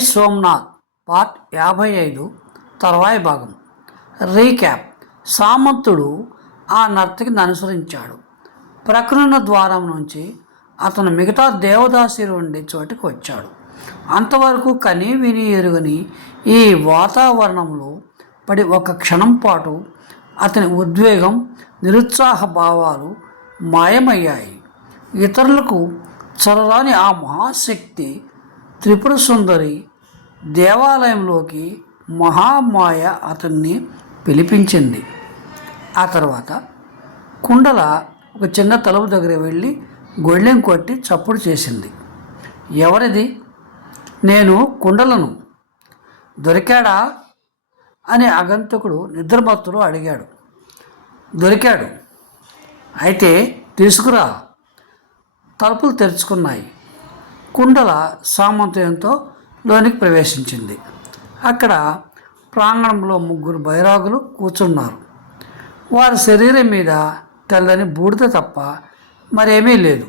Somnath part యాభై ఐదు తర్వాయి భాగం. రీక్యాప్. సామంతుడు ఆ నర్తకిని అనుసరించాడు. ప్రకృణ ద్వారం నుంచి అతను మిగతా దేవదాసిరు ఉండే చోటికి వచ్చాడు. అంతవరకు కని విని ఎరుగని ఈ వాతావరణంలో పడి ఒక క్షణం పాటు అతని ఉద్వేగం నిరుత్సాహ భావాలు మాయమయ్యాయి. ఇతరులకు చొరరాని ఆ మహాశక్తి త్రిపుర సుందరి దేవాలయంలోకి మహామాయ అతన్ని పిలిపించింది. ఆ తర్వాత కుండల ఒక చిన్న తలుపు దగ్గర వెళ్ళి గొళ్ళెం కొట్టి చప్పుడు చేసింది. ఎవరిది? నేను కుండలను దొరికాడా? అని అగంతకుడు నిద్రమత్తులో అడిగాడు. దొరికాడు. అయితే తీసుకురా. తలుపులు తెరుచుకున్నాయి. కుండల సామంతయంతో లోనికి ప్రవేశించింది. అక్కడ ప్రాంగణంలో ముగ్గురు బైరాగులు కూర్చున్నారు. వారి శరీరం మీద తెల్లని బూడిద తప్ప మరేమీ లేదు.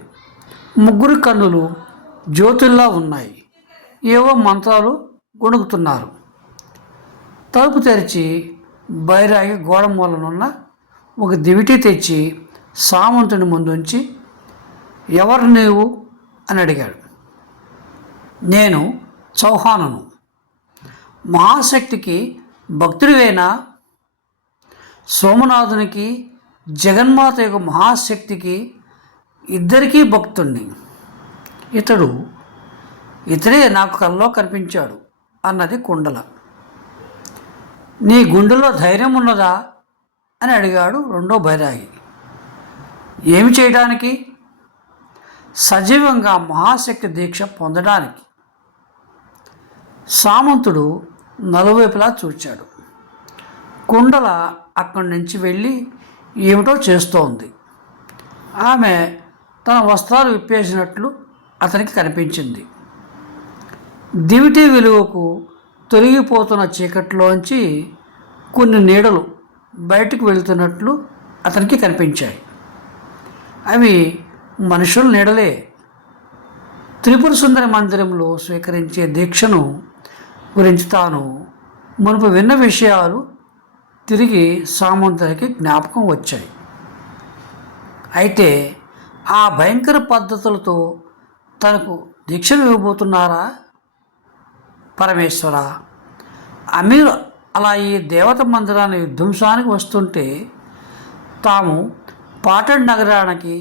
ముగ్గురు కన్నులు జ్యోతుల్లా ఉన్నాయి. ఏవో మంత్రాలు గొణుకుతున్నారు. తలుపు తెరిచి బైరాగి గోడ మూలనున్న ఒక దివిటి తెచ్చి సామంతుని ముందుంచి ఎవరు నీవు? అని అడిగాడు. నేను చౌహానును. మహాశక్తికి భక్తుడివేనా సోమనాథునికి జగన్మాత యొక్క మహాశక్తికి ఇద్దరికీ భక్తుణ్ణి. ఇతడు ఇతడే నాకు కల్లో కనిపించాడు అన్నది కుండల. నీ గుండెలో ధైర్యం ఉన్నదా? అని అడిగాడు రెండో బైరాగి. ఏమి చేయడానికి? సజీవంగా మహాశక్తి దీక్ష పొందడానికి. సామంతుడు నలువైపులా చూచాడు. కుండల అక్కడి నుంచి వెళ్ళి ఏమిటో చేస్తోంది. ఆమె తన వస్త్రాలు విప్పేసినట్లు అతనికి కనిపించింది. దివిటి విలువకు తొలగిపోతున్న చీకట్లోంచి కొన్ని నీడలు బయటకు వెళ్తున్నట్లు అతనికి కనిపించాయి. అవి మనుషుల నీడలే. త్రిపుర సుందరి మందిరంలో స్వీకరించే దీక్షను గురించి తాను మునుపు విన్న విషయాలు తిరిగి సామంతునికి జ్ఞాపకం వచ్చాయి. అయితే ఆ భయంకర పద్ధతులతో తనకు దీక్షలు ఇవ్వబోతున్నారా? పరమేశ్వర అమీర్ అలా ఈ దేవత మందిరాన్ని విధ్వంసానికి వస్తుంటే తాము పాటడ్ నగరానికి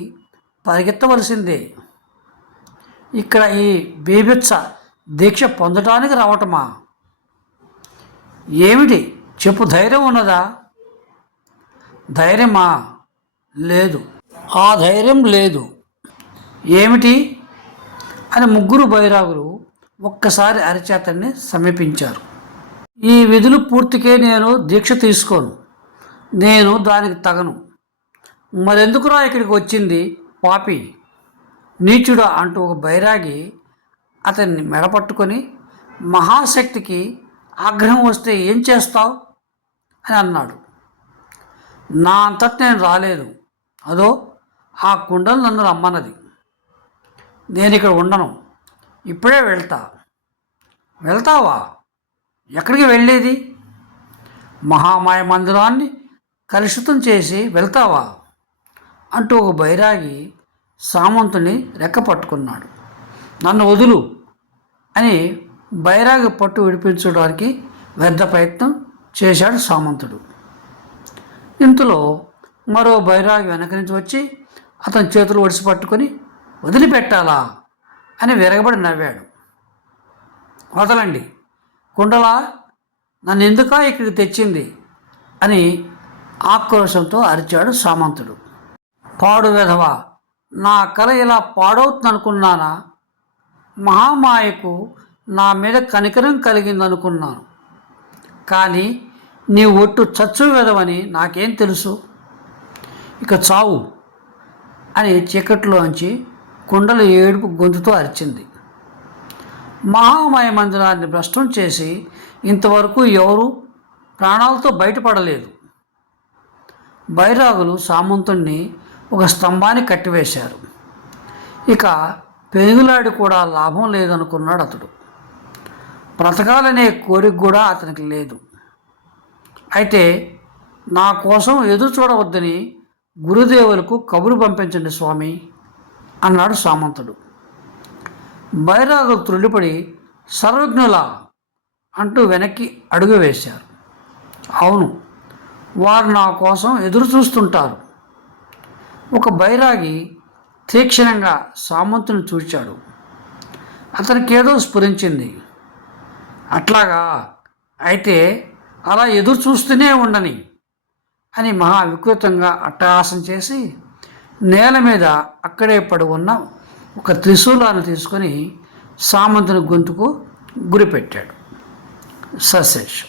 పరిగెత్తవలసిందే. ఇక్కడ ఈ బీభత్స దీక్ష పొందటానికి రావటమా? ఏమిటి? చెప్పు ధైర్యం ఉన్నదా? ధైర్యమా? లేదు. ఆ ధైర్యం లేదు. ఏమిటి? అని ముగ్గురు బైరాగులు ఒక్కసారి అరిచేతన్ని సమీపించారు. ఈ విధులు పూర్తికే నేను దీక్ష తీసుకోను. నేను దానికి తగను. మరెందుకురా ఇక్కడికి వచ్చింది? పాపి. నీచుడా అంటూ ఒక బైరాగి అతన్ని మెడపట్టుకొని మహాశక్తికి ఆగ్రహం వస్తే ఏం చేస్తావు? అని అన్నాడు. నా అంతట నేను రాలేదు. అదో ఆ కుండలు నన్ను రమ్మన్నది. నేను ఇక్కడ ఉండను. ఇప్పుడే వెళ్తా. వెళ్తావా? ఎక్కడికి వెళ్ళేది? మహామాయ మందిరాన్ని కలుషితం చేసి వెళ్తావా? అంటూ ఒక బైరాగి సామంతుని రెక్క పట్టుకున్నాడు. నన్ను వదులు అని బైరాగి పట్టు విడిపించడానికి వ్యర్థ ప్రయత్నం చేశాడు సామంతుడు. ఇంతలో మరో బైరాగి వెనక నుంచి వచ్చి అతని చేతులు ఒడిసి పట్టుకొని వదిలిపెట్టాలా? అని విరగబడి నవ్వాడు. వదలండి. కుండలా నన్ను ఎందుకా ఇక్కడికి తెచ్చింది? అని ఆక్రోశంతో అరిచాడు సామంతుడు. పాడు విధవ! నా కల ఇలా పాడవుతుందనుకున్నానా? మహామాయకు నా మీద కనికరం కలిగిందనుకున్నాను. కానీ నీ ఒట్టు చచ్చు వెదవని నాకేం తెలుసు? ఇక చావు అని చీకట్లోంచి కుండల ఏడుపు గొంతుతో అరిచింది. మహామాయ మందిరాన్ని భ్రష్టం చేసి ఇంతవరకు ఎవరు ప్రాణాలతో బయటపడలేదు. బైరాగులు సామంతుణ్ణి ఒక స్తంభాన్ని కట్టివేశారు. ఇక పేగులాడి కూడా లాభం లేదనుకున్నాడు అతడు. బ్రతకాలనే కోరిక కూడా అతనికి లేదు. అయితే నా కోసం ఎదురు చూడవద్దని గురుదేవులకు కబురు పంపించండి స్వామి అన్నాడు సామంతుడు. భైరాగులు త్రుళ్ళిపడి సర్వజ్ఞుల అంటూ వెనక్కి అడుగు వేశారు. అవును వారు నా కోసం ఎదురు చూస్తుంటారు. ఒక బైరాగి తీక్షణంగా సామంతుని చూచాడు. అతనికి ఏదో స్ఫురించింది. అట్లాగా అయితే అలా ఎదురు చూస్తూనే ఉండని అని మహా వికృతంగా అట్టహాసం చేసి నేల మీద అక్కడే పడి ఉన్న ఒక త్రిశూలాన్ని తీసుకొని సామంతుని గొంతుకు గురిపెట్టాడు. సశేష్.